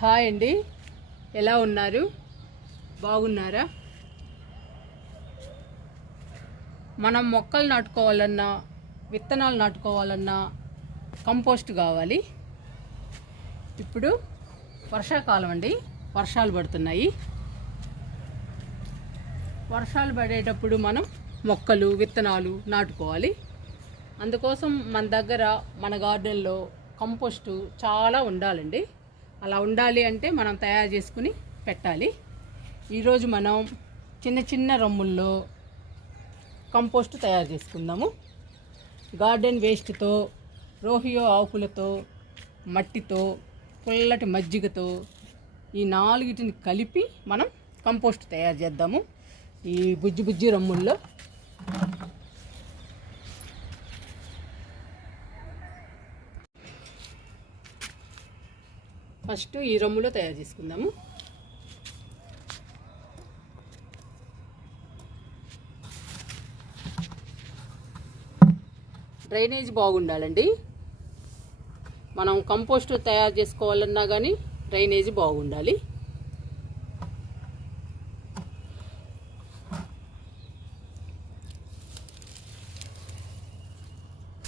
Hi అండి. ఎలా ఉన్నారు? బాగున్నారా? మనం మొక్కలు నాటుకోవాలన్నా విత్తనాలు నాటుకోవాలన్నా కంపోస్ట్ కావాలి. ఇప్పుడు వర్షాకాలం అండి. వర్షాలు పడుతున్నాయి. వర్షాలు పడేటప్పుడు మనం మొక్కలు విత్తనాలు నాటుకోవాలి. అందుకోసం మన దగ్గర మన గార్డెన్లో కంపోస్టు చాలా ఉండాలండి. అలా ఉండాలి అంటే మనం తయారు చేసుకుని పెట్టాలి. ఈరోజు మనం చిన్న చిన్న రమ్ముల్లో కంపోస్ట్ తయారు చేసుకుందాము. గార్డెన్ వేస్ట్తో రోహియో ఆకులతో మట్టితో పుల్లటి మజ్జిగతో ఈ నాలుగిటిని కలిపి మనం కంపోస్ట్ తయారు చేద్దాము. ఈ బుజ్జి బుజ్జి రమ్ముల్లో ఫస్ట్ ఈ రమ్ములో తయారు చేసుకుందాము. డ్రైనేజ్ బాగుండాలండి. మనం కంపోస్ట్ తయారు చేసుకోవాలన్నా కానీ డ్రైనేజ్ బాగుండాలి.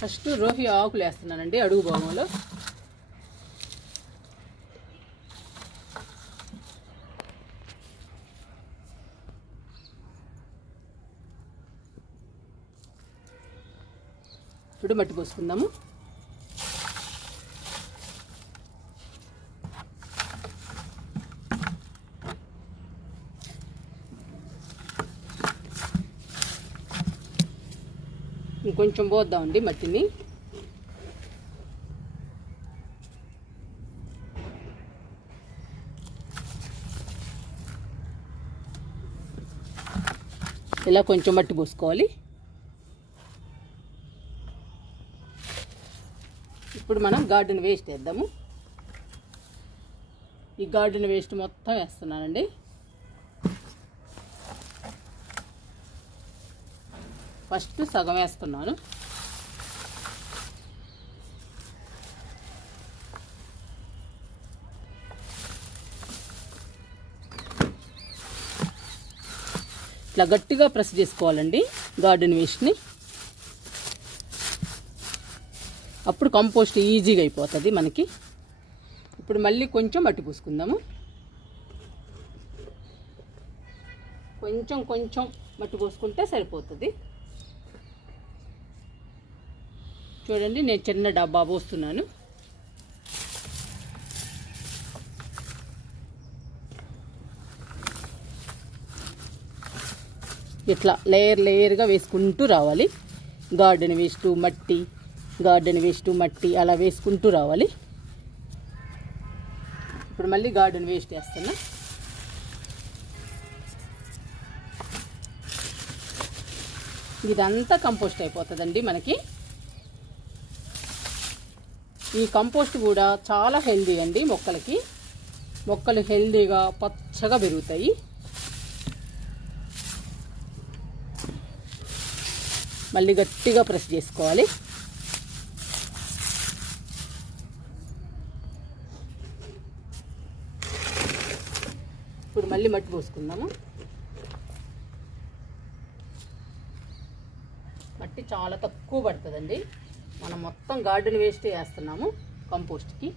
ఫస్ట్ రోహి ఆకులు వేస్తున్నానండి అడుగు భాగంలో ఇప్పుడు మట్టి పోసుకుందాము. ఇంకొంచెం పోద్దామండి మట్టిని. ఇలా కొంచెం మట్టి పోసుకోవాలి. ఇప్పుడు మనం గార్డెన్ వేస్ట్ వేద్దాము. ఈ గార్డెన్ వేస్ట్ మొత్తం వేస్తున్నానండి. ఫస్ట్ సగం వేస్తున్నాను. ఇట్లా గట్టిగా ప్రెస్ చేసుకోవాలండి గార్డెన్ వేస్ట్ని అప్పుడు కంపోస్ట్ ఈజీగా అయిపోతుంది మనకి. ఇప్పుడు మళ్ళీ కొంచెం మట్టి పూసుకుందాము. కొంచెం కొంచెం మట్టి పోసుకుంటే సరిపోతుంది. చూడండి నేను చిన్న డబ్బా పోస్తున్నాను. ఇట్లా లేయర్ లేయర్గా వేసుకుంటూ రావాలి. గార్డెన్ వేస్ట్ మట్టి గార్డెన్ వేస్ట్ మట్టి అలా వేసుకుంటూ రావాలి. ఇప్పుడు మళ్ళీ గార్డెన్ వేస్ట్ వేస్తున్నా ఇదంతా కంపోస్ట్ అయిపోతుందండి మనకి. ఈ కంపోస్ట్ కూడా చాలా హెల్దీ అండి మొక్కలకి. మొక్కలు హెల్దీగా పచ్చగా పెరుగుతాయి. మళ్ళీ గట్టిగా ప్రెస్ చేసుకోవాలి. ఇప్పుడు మళ్ళీ మట్టి పోసుకుందాము? మట్టి చాలా తక్కువ పడుతుందండి. మనం మొత్తం గార్డెన్ వేస్ట్ వేస్తున్నాము కంపోస్ట్కి.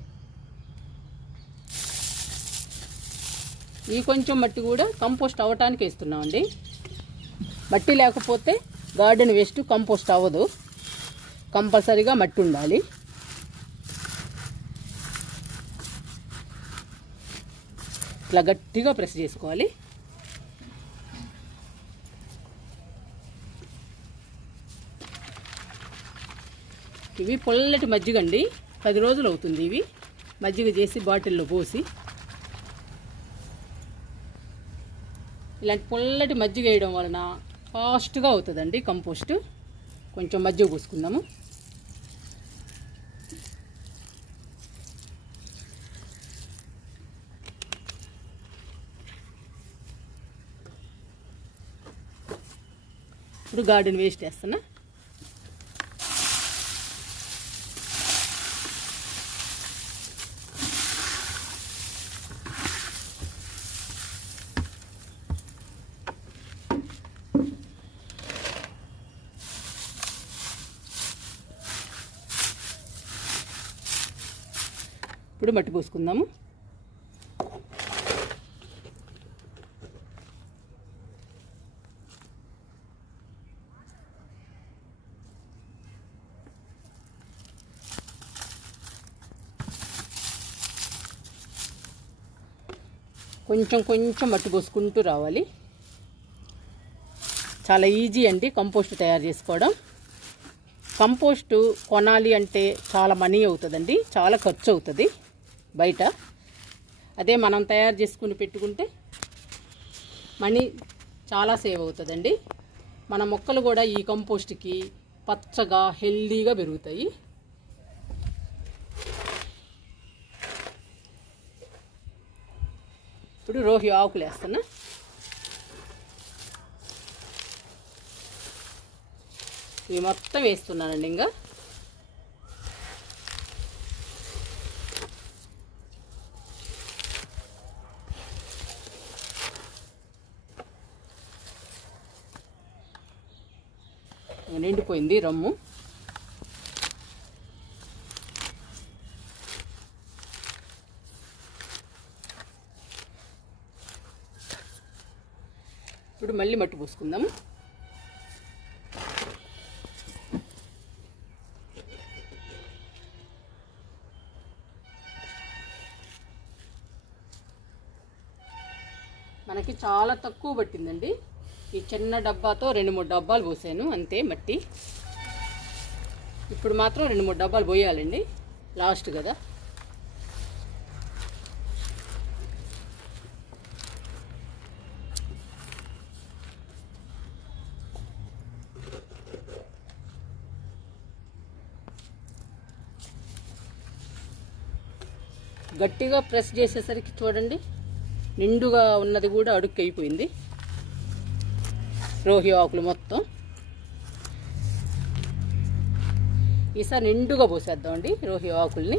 ఈ కొంచెం మట్టి కూడా కంపోస్ట్ అవ్వటానికి వేస్తున్నామండి. మట్టి లేకపోతే గార్డెన్ వేస్ట్ కంపోస్ట్ అవ్వదు. కంపల్సరీగా మట్టి ఉండాలి. ఇట్లా గట్టిగా ప్రెస్ చేసుకోవాలి. ఇవి పొల్లటి మజ్జిగ అండి. పది రోజులు అవుతుంది ఇవి. మజ్జిగ చేసి బాటిల్లో పోసి. ఇలాంటి పొల్లటి మజ్జిగ వేయడం వలన ఫాస్ట్గా అవుతుందండి కంపోస్ట్. కొంచెం మజ్జిగ పోసుకుందాము. ఇప్పుడు గార్డెన్ వేస్ట్ వేస్తున్నా ఇప్పుడు మట్టి పోసుకుందాము. కొంచెం కొంచెం మట్టి పోసుకుంటూ రావాలి. చాలా ఈజీ అండి కంపోస్ట్ తయారు చేసుకోవడం. కంపోస్ట్ కొనాలి అంటే చాలా మనీ అవుతుందండి చాలా ఖర్చు అవుతుంది బయట. అదే మనం తయారు చేసుకుని పెట్టుకుంటే మనీ చాలా సేవ్ అవుతుందండి. మన మొక్కలు కూడా ఈ కంపోస్ట్కి పచ్చగా హెల్దీగా పెరుగుతాయి. ఇప్పుడు రోహి ఆకులు వేస్తున్నా. ఇవి మొత్తం వేస్తున్నానండి ఇంకా. ఇంకా నిండిపోయింది రమ్ము. ఇప్పుడు మళ్ళీ మట్టి పోసుకుందాం. మనకి చాలా తక్కువ పట్టిందండి. ఈ చిన్న డబ్బాతో రెండు మూడు డబ్బాలు పోసాను అంతే మట్టి. ఇప్పుడు మాత్రం రెండు మూడు డబ్బాలు పోయాలండి లాస్ట్ కదా. గట్టిగా ప్రెస్ చేసేసరికి చూడండి నిండుగా ఉన్నది కూడా అడుక్కి అయిపోయింది రోహి ఆకులు మొత్తం. ఈసారి నిండుగా పోసేద్దామండి రోహి ఆకుల్ని.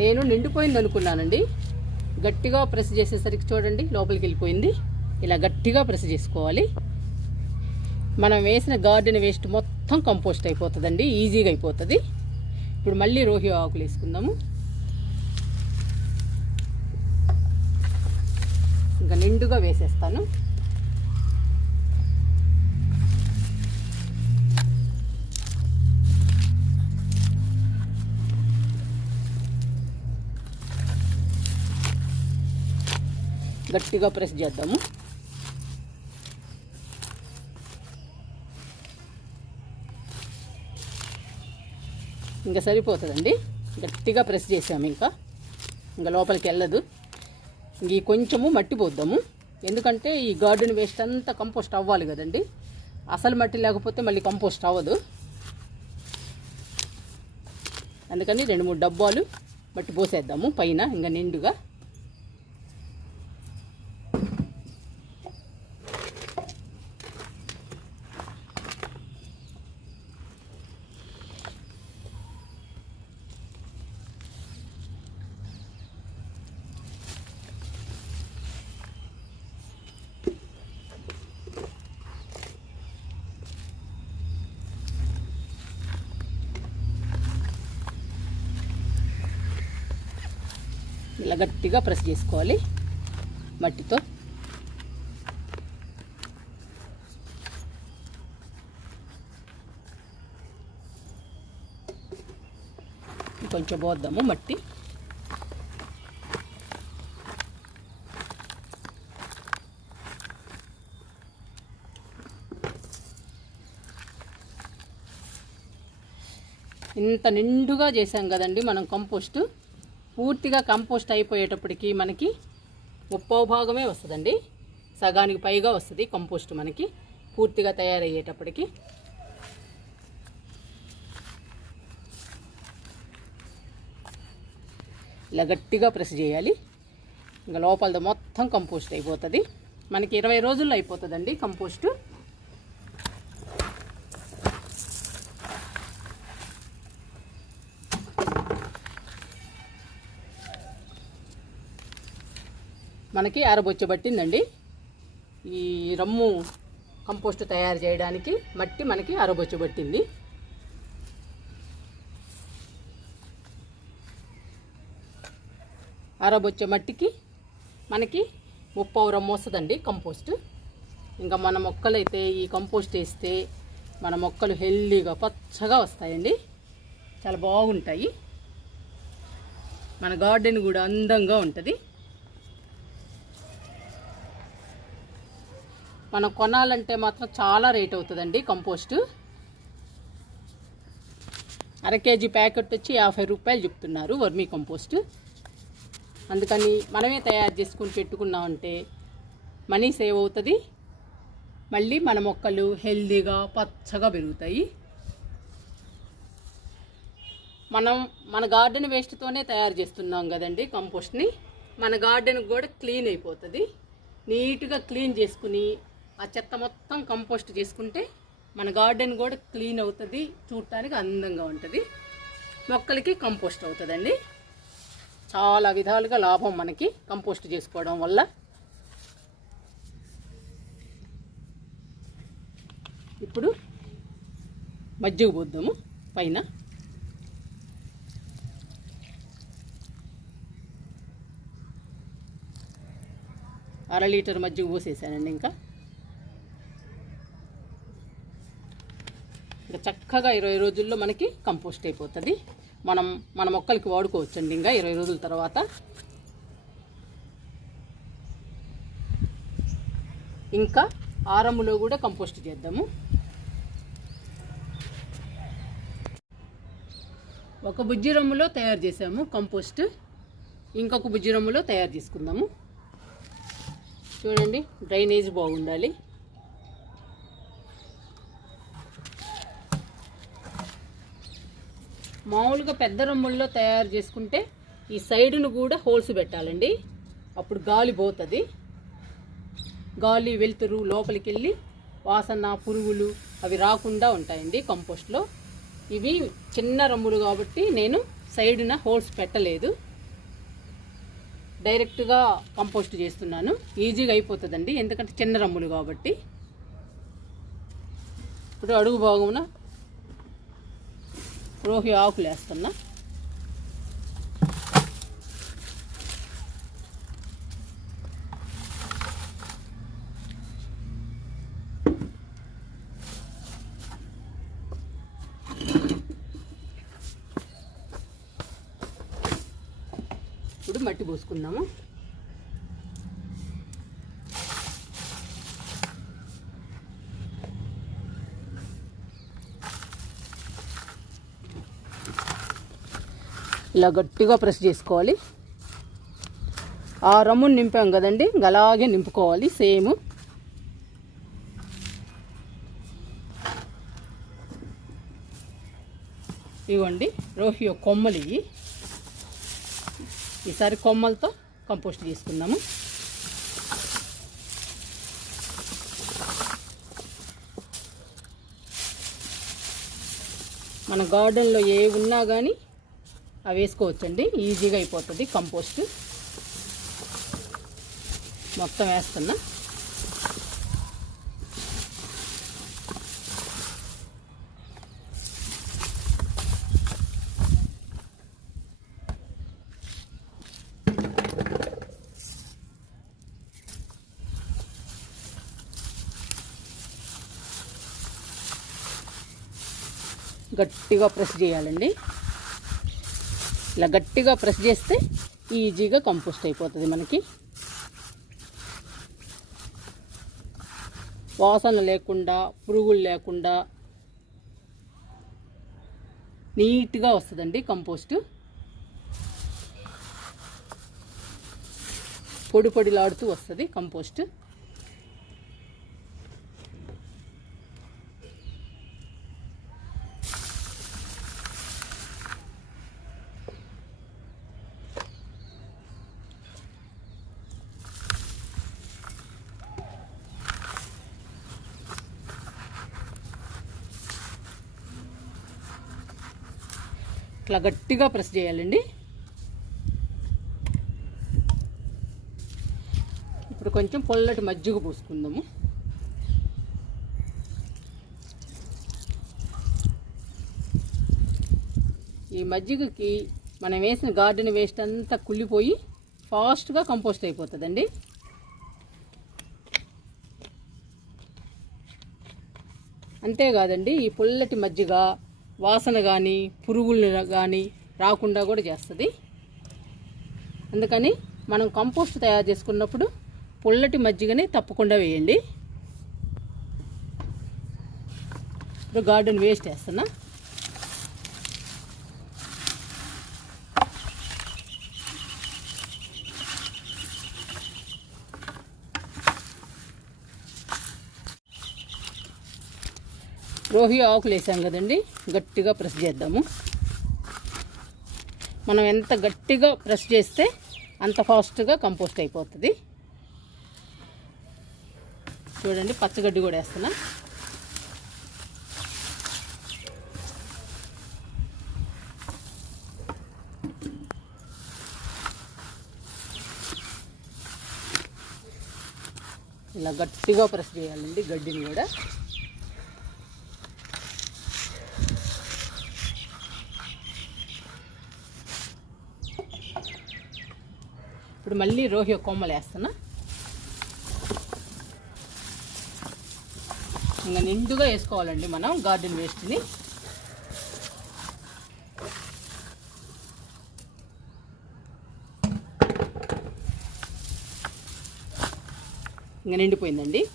నేను నిండిపోయింది అనుకున్నానండి. గట్టిగా ప్రెస్ చేసేసరికి చూడండి లోపలికి వెళ్ళిపోయింది ఇలా గట్టిగా ప్రెస్ చేసుకోవాలి. మనం వేసిన గార్డెన్ వేస్ట్ మొత్తం కంపోస్ట్ అయిపోతుందండి ఈజీగా అయిపోతుంది. ఇప్పుడు మళ్ళీ రోహి ఆకులు వేసుకుందాము. ఇంకా నిండుగా వేసేస్తాను. గట్టిగా ప్రెస్ చేద్దాము. ఇంకా సరిపోతుందండి. గట్టిగా ప్రెస్ చేసాము ఇంకా. ఇంకా లోపలికి వెళ్ళదు. ఇంక కొంచెము మట్టి పోద్దాము. ఎందుకంటే ఈ గార్డెన్ వేస్ట్ అంతా కంపోస్ట్ అవ్వాలి కదండి. అసలు మట్టి లేకపోతే మళ్ళీ కంపోస్ట్ అవ్వదు. అందుకని రెండు మూడు డబ్బాలు మట్టి పోసేద్దాము పైన ఇంకా నిండుగా ఇలా గట్టిగా ప్రెస్ చేసుకోవాలి. మట్టితో. కొంచెం పోద్దాము మట్టి. ఇంత నిండుగా చేసాం కదండి మనం కంపోస్ట్. పూర్తిగా కంపోస్ట్ అయిపోయేటప్పటికి మనకి ముప్పో భాగమే వస్తుందండి. సగానికి పైగా వస్తుంది కంపోస్ట్ మనకి. పూర్తిగా తయారయ్యేటప్పటికి. ఇలా గట్టిగా ప్రెస్ చేయాలి. ఇంకా లోపలది మొత్తం కంపోస్ట్ అయిపోతుంది. మనకి ఇరవై రోజుల్లో అయిపోతుందండి కంపోస్టు. మనకి అరబొచ్చబట్టిందండి ఈ రమ్ము కంపోస్ట్ తయారు చేయడానికి మట్టి మనకి అరబొచ్చబట్టింది పట్టింది. ఆరబొచ్చే మట్టికి మనకి ముప్పవ రమ్ము వస్తుందండి కంపోస్ట్. ఇంకా మన మొక్కలైతే ఈ కంపోస్ట్ వేస్తే మన మొక్కలు హెల్దీగా పచ్చగా వస్తాయండి. చాలా బాగుంటాయి. మన గార్డెన్ కూడా అందంగా ఉంటుంది. మనం కొనాలంటే మాత్రం చాలా రేట్ అవుతుందండి కంపోస్ట్. అర కేజీ ప్యాకెట్ వచ్చి యాభై రూపాయలు చెప్తున్నారు వర్మీ కంపోస్ట్. అందుకని మనమే తయారు చేసుకుని పెట్టుకున్నామంటే మనీ సేవ్ అవుతుంది. మళ్ళీ మన మొక్కలు హెల్దీగా పచ్చగా పెరుగుతాయి. మనం మన గార్డెన్ వేస్ట్తోనే తయారు చేస్తున్నాం కదండి కంపోస్ట్ని. మన గార్డెన్ కూడా క్లీన్ అయిపోతుంది. నీట్గా క్లీన్ చేసుకుని ఆ చెత్త మొత్తం కంపోస్ట్ చేసుకుంటే మన గార్డెన్ కూడా క్లీన్ అవుతుంది చూడటానికి అందంగా ఉంటుంది. మొక్కలకి కంపోస్ట్ అవుతుందండి. చాలా విధాలుగా లాభం మనకి కంపోస్ట్ చేసుకోవడం వల్ల. ఇప్పుడు మజ్జిగ పోద్దాము పైన. అర లీటర్ మజ్జిగ పోసేసానండి ఇంకా. ఇంకా చక్కగా ఇరవై రోజుల్లో మనకి కంపోస్ట్ అయిపోతుంది. మనం మన మొక్కలకి వాడుకోవచ్చండి ఇంకా ఇరవై రోజుల తర్వాత. ఇంకా ఆరములో కూడా కంపోస్ట్ చేద్దాము. ఒక బుజ్జి రమ్ములో తయారు చేసాము కంపోస్ట్. ఇంకొక బుజ్జి రమ్ములో తయారు చేసుకుందాము. చూడండి డ్రైనేజ్ బాగుండాలి. మామూలుగా పెద్ద రమ్ముల్లో తయారు చేసుకుంటే ఈ సైడును కూడా హోల్స్ పెట్టాలండి. అప్పుడు గాలి పోతుంది. గాలి వెలుతురు లోపలికి వెళ్ళి వాసన పురుగులు అవి రాకుండా ఉంటాయండి కంపోస్ట్లో. ఇవి చిన్న రమ్ములు కాబట్టి నేను సైడున హోల్స్ పెట్టలేదు. డైరెక్ట్గా కంపోస్ట్ చేస్తున్నాను. ఈజీగా అయిపోతుందండి. ఎందుకంటే చిన్న రమ్ములు కాబట్టి. ఇప్పుడు అడుగు భాగమున రోహి ఆకులు వేస్తున్నా ఇప్పుడు మట్టి పోసుకుందాము. ఇలా గట్టిగా ప్రెస్ చేసుకోవాలి. ఆ రమ్మును నింపాం కదండి అలాగే నింపుకోవాలి సేమ్. ఇవ్వండి రోహియో కొమ్మలు ఇవి. ఈసారి కొమ్మలతో కంపోస్ట్ తీసుకుందాము మన గార్డెన్లో ఏ ఉన్నా కానీ వేసుకోవచ్చండి. ఈజీగా అయిపోతుంది కంపోస్ట్. మొత్తం వేస్తున్నా. గట్టిగా ప్రెస్ చేయాలండి. ఇలా గట్టిగా ప్రెస్ చేస్తే ఈజీగా కంపోస్ట్ అయిపోతుంది మనకి. వాసన లేకుండా పురుగులు లేకుండా నీట్గా వస్తుందండి కంపోస్ట్. పొడి పొడిలాడుతూ వస్తుంది కంపోస్ట్. ఇట్లా గట్టిగా ప్రెస్ చేయాలండి. ఇప్పుడు కొంచెం పొల్లటి మజ్జిగ పోసుకుందాము. ఈ మజ్జిగకి మనం వేసిన గార్డెన్ వేస్ట్ అంతా కుళ్ళిపోయి ఫాస్ట్గా కంపోస్ట్ అయిపోతుందండి. అంతేకాదండి ఈ పుల్లటి మజ్జిగ వాసన కానీ పురుగులు కానీ రాకుండా కూడా చేస్తుంది. అందుకని మనం కంపోస్ట్ తయారు చేసుకున్నప్పుడు పుల్లటి మజ్జిగని తప్పకుండా వేయండి. ఇప్పుడు గార్డెన్ వేస్ట్ వేస్తున్నా రోహి ఆకులు వేసాం కదండి. గట్టిగా ప్రెస్ చేద్దాము. మనం ఎంత గట్టిగా ప్రెస్ చేస్తే అంత ఫాస్ట్గా కంపోస్ట్ అయిపోతుంది. చూడండి పచ్చగడ్డి కూడా వేస్తున్నా. ఇలా గట్టిగా ప్రెస్ చేయాలండి గడ్డిని కూడా. ఇప్పుడు మళ్ళీ రోహి కొమ్మలు వేస్తున్నా. ఇంకా నిండుగా వేసుకోవాలండి మనం గార్డెన్ వేస్ట్ని. ఇంకా నిండిపోయిందండి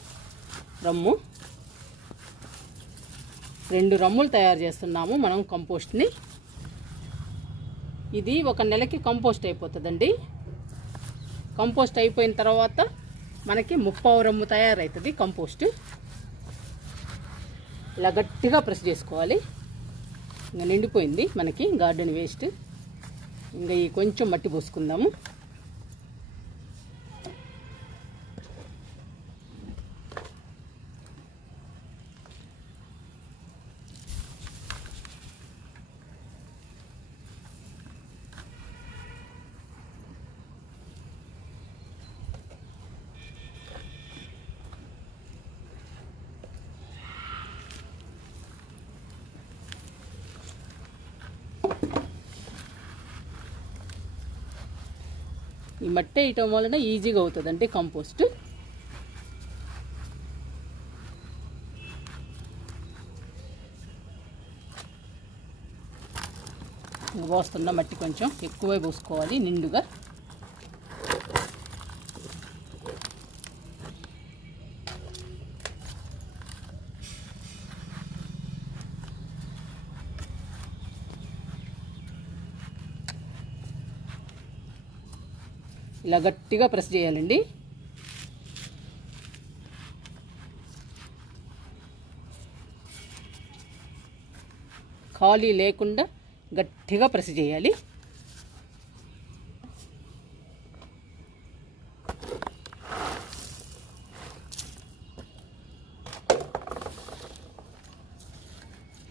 రమ్ము. రెండు రమ్ములు తయారు చేస్తున్నాము మనం కంపోస్ట్ని. ఇది ఒక నెలకి కంపోస్ట్ అయిపోతుందండి. కంపోస్ట్ అయిపోయిన తర్వాత మనకి ముప్పావు రమ్ము తయారవుతుంది కంపోస్ట్. ఇలా గట్టిగా ప్రెస్ చేసుకోవాలి. ఇంకా నిండిపోయింది మనకి గార్డెన్ వేస్ట్. ఇంకా ఈ కొంచెం మట్టి పోసుకుందాము. మట్టి వేయటం వలన ఈజీగా అవుతుందండి కంపోస్ట్. పోస్తున్న మట్టి కొంచెం ఎక్కువే పోసుకోవాలి నిండుగా ఇలా గట్టిగా ప్రెస్ చేయాలండి. ఖాళీ లేకుండా గట్టిగా ప్రెస్ చేయాలి.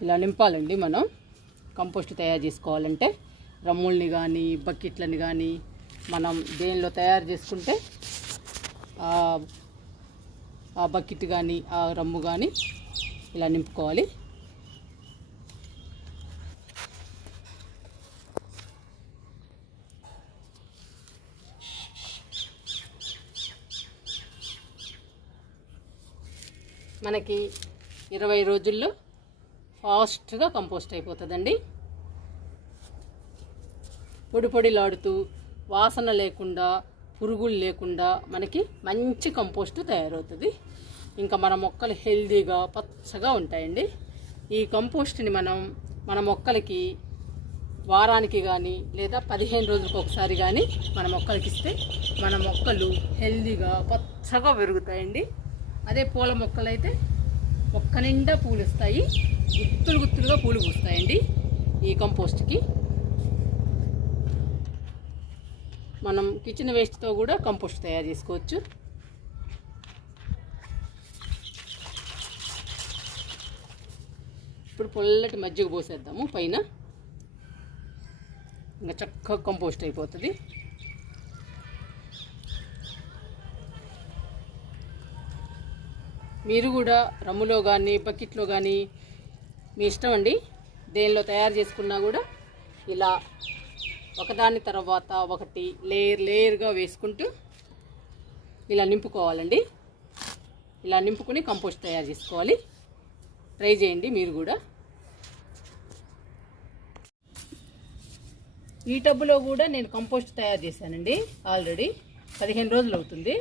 ఇలా నింపాలండి మనం. కంపోస్ట్ తయారు చేసుకోవాలంటే రమ్ముల్ని కానీ బకెట్లని కానీ మనం దేనిలో తయారు చేసుకుంటే ఆ- బకెట్ కానీ ఆ రమ్ము కానీ ఇలా నింపుకోవాలి. మనకి ఇరవై రోజుల్లో ఫాస్ట్గా కంపోస్ట్ అయిపోతుందండి. పొడి పొడిలాడుతూ వాసన లేకుండా పురుగులు లేకుండా మనకి మంచి కంపోస్ట్ తయారవుతుంది. ఇంకా మన మొక్కలు హెల్దీగా పచ్చగా ఉంటాయండి. ఈ కంపోస్ట్ని మనం మన మొక్కలకి వారానికి కానీ లేదా పదిహేను రోజులకు ఒకసారి కానీ మన మొక్కలకి ఇస్తే మన మొక్కలు హెల్దీగా పచ్చగా పెరుగుతాయండి. అదే పూల మొక్కలు అయితే మొక్క నిండా పూలు ఇస్తాయి. గుత్తులు గుత్తులుగా పూలు పూస్తాయండి ఈ కంపోస్ట్కి. మనం కిచెన్ వేస్ట్తో కూడా కంపోస్ట్ తయారు చేసుకోవచ్చు. ఇప్పుడు పొల్లటి మజ్జిగ పోసేద్దాము పైన. ఇంకా చక్కగా కంపోస్ట్ అయిపోతుంది. మీరు కూడా రమ్ములో కానీ బకెట్లో కానీ మీ ఇష్టం అండి. దేనిలో తయారు చేసుకున్నా కూడా ఇలా ఒకదాని తర్వాత ఒకటి లేయర్ లేయర్గా వేసుకుంటూ ఇలా నింపుకోవాలండి. ఇలా నింపుకుని కంపోస్ట్ తయారు చేసుకోవాలి. ట్రై చేయండి మీరు కూడా. ఈ టబ్బులో కూడా నేను కంపోస్ట్ తయారు చేశానండి ఆల్రెడీ. పదిహేను రోజులు అవుతుంది.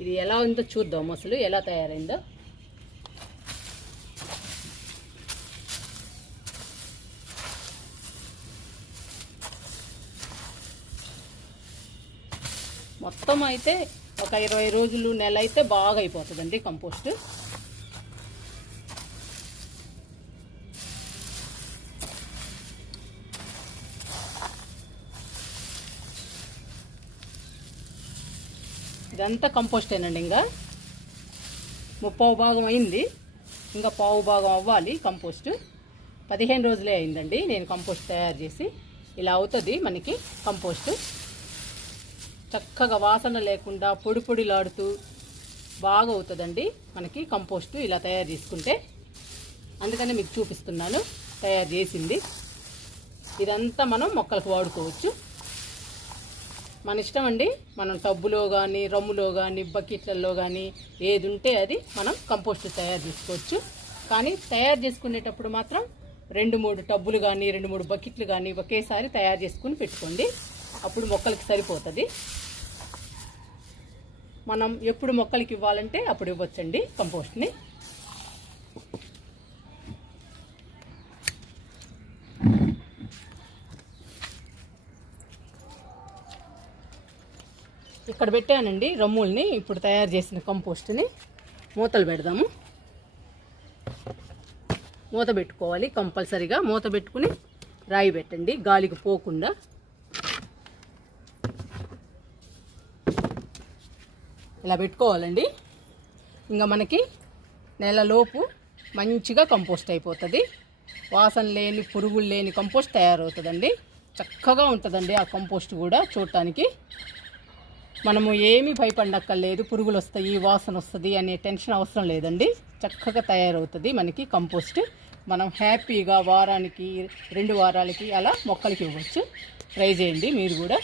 ఇది ఎలా ఉందో చూద్దాం అసలు ఎలా తయారైందో. మొత్తం అయితే ఒక ఇరవై రోజులు నెల అయితే బాగా అయిపోతుందండి కంపోస్ట్. ఇదంతా కంపోస్ట్ అయినండి ఇంకా. ముప్పావు భాగం అయింది. ఇంకా పావు భాగం అవ్వాలి కంపోస్ట్. పదిహేను రోజులే అయిందండి నేను కంపోస్ట్ తయారు చేసి. ఇలా అవుతుంది మనకి కంపోస్ట్. చక్కగా వాసన లేకుండా పొడి పొడిలాడుతూ బాగా అవుతుందండి మనకి కంపోస్ట్ ఇలా తయారు చేసుకుంటే. అందుకనే మీకు చూపిస్తున్నాను. తయారు చేసింది. ఇదంతా మనం మొక్కలకు వాడుకోవచ్చు. మన ఇష్టం అండి. మనం టబ్బులో కానీ రమ్ములో కానీ బకెట్లలో కానీ ఏది ఉంటే అది మనం కంపోస్ట్ తయారు చేసుకోవచ్చు. కానీ తయారు చేసుకునేటప్పుడు మాత్రం రెండు మూడు టబ్బులు కానీ రెండు మూడు బకెట్లు కానీ ఒకేసారి తయారు చేసుకుని పెట్టుకోండి. అప్పుడు మొక్కలకి సరిపోతుంది. మనం ఎప్పుడు మొక్కలకి ఇవ్వాలంటే అప్పుడు ఇవ్వచ్చండి కంపోస్ట్ని. ఇక్కడ పెట్టానండి రమ్ముల్ని ఇప్పుడు తయారు చేసిన కంపోస్ట్ని. మూతలు పెడదాము. మూత పెట్టుకోవాలి కంపల్సరీగా. మూత పెట్టుకుని రాయి పెట్టండి. గాలికి పోకుండా ఇలా పెట్టుకోవాలండి. ఇంకా మనకి నెలలోపు మంచిగా కంపోస్ట్ అయిపోతుంది. వాసన లేని పురుగులు లేని కంపోస్ట్ తయారవుతుందండి. చక్కగా ఉంటుందండి ఆ కంపోస్ట్ కూడా చూడటానికి. మనము ఏమీ భయపడక్కర్లేదు పురుగులు వస్తాయి వాసన వస్తుంది అనే టెన్షన్ అవసరం లేదండి. చక్కగా తయారవుతుంది మనకి కంపోస్ట్. మనం హ్యాపీగా వారానికి రెండు వారాలకి అలా మొక్కలకి ఇవ్వచ్చు. ట్రై చేయండి మీరు కూడా.